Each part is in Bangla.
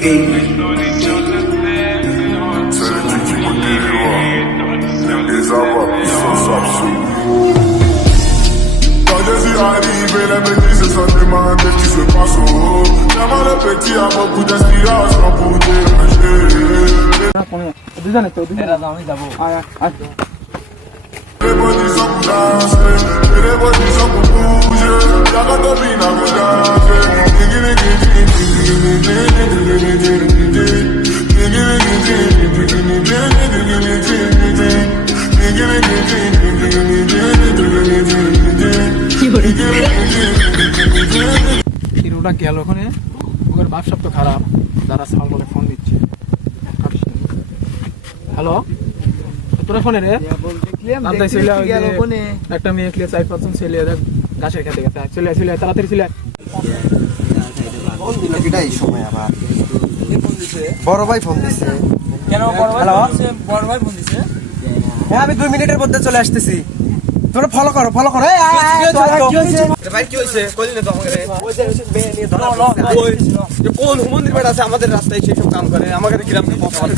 Quand je suis arrivé, les petits se sont demandés ce qui se passe au haut. Tellement le petit a beaucoup d'inspiration pour déranger. Les bondis sont pour danser, et les bondis sont pour bouger. Y'a pas de bine à vous danser. হিরোটা গেল ওখানে, ওদের ভাবসাব তো খারাপ, যারা সাল বলে ফোন দিচ্ছে। হ্যালো, তোরা ফোনে রে একটা মেয়ে ক্লিয়ার 4-5 ছেলে গাছের খেতে গেছে, চলে তাড়াতাড়ি চলে। বড় ভাই ফোন দিছে। কেন বড় ভাই ফোন দিছে? হ্যাঁ, আমি 2 মিনিটের মধ্যে চলে আসতেছি। তোমরা ফলো করো। ভাই কি হয়েছে? কইলে তো আমাকে কোন মন্দির বেড়া আছে আমাদের রাস্তায় সেই সব কাম করে, আমাকে কিরাম কথা বলে।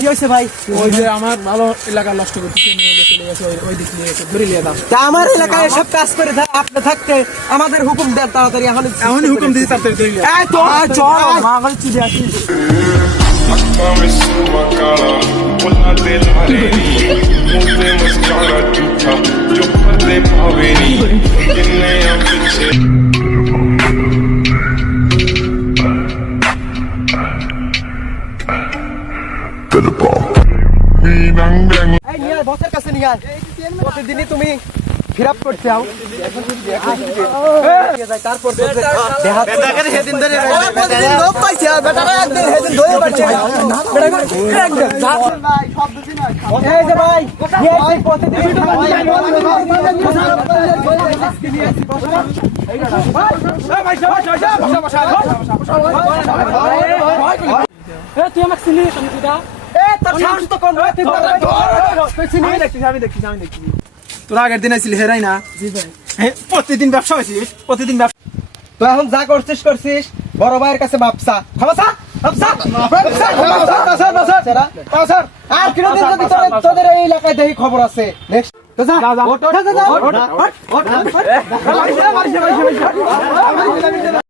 কি হয়েছে ভাই? ওই যে আমার ভালো এলাকা নষ্ট করতেছে, নিয়ে চলে গেছে ওই দিক নিয়ে গেছে, ধরে নিয়ে দাও। তা আমার এলাকায় সব কাজ করে আপনি থাকতে আমাদের হুকুম দেন তাড়াতাড়ি। এখনই হুকুম দিতে তাড়াতাড়ি ধরে নিয়ে এই তো চল মা বলে চিড়ে আসি। बोलना दिल हरेरी मुंह पे मुस्काना झूठा जो पर्दे भावेरी जिन्ने हम पीछे এই নিয়ে বসের কাছে নিয়ে আয়। প্রতিদিনই তুমি ফিরাপ করতে আও। তারপর সেদিন ধরে লোক পাইছে, বেটারা একদিন সেদিন ধরে পাইছে। এই যে ভাই তুই আমাকে চিনি তোরা আগের দিন আসছিলি হেরাই না? প্রতিদিন ব্যবসা হয়েছিস, প্রতিদিন ব্যবসা। তো এখন যা করছিস বড় ভাইয়ের কাছে মাপসা আর কিরকম যদি তোদের এই এলাকায় দেখি খবর আছে। নেক্সট তো যা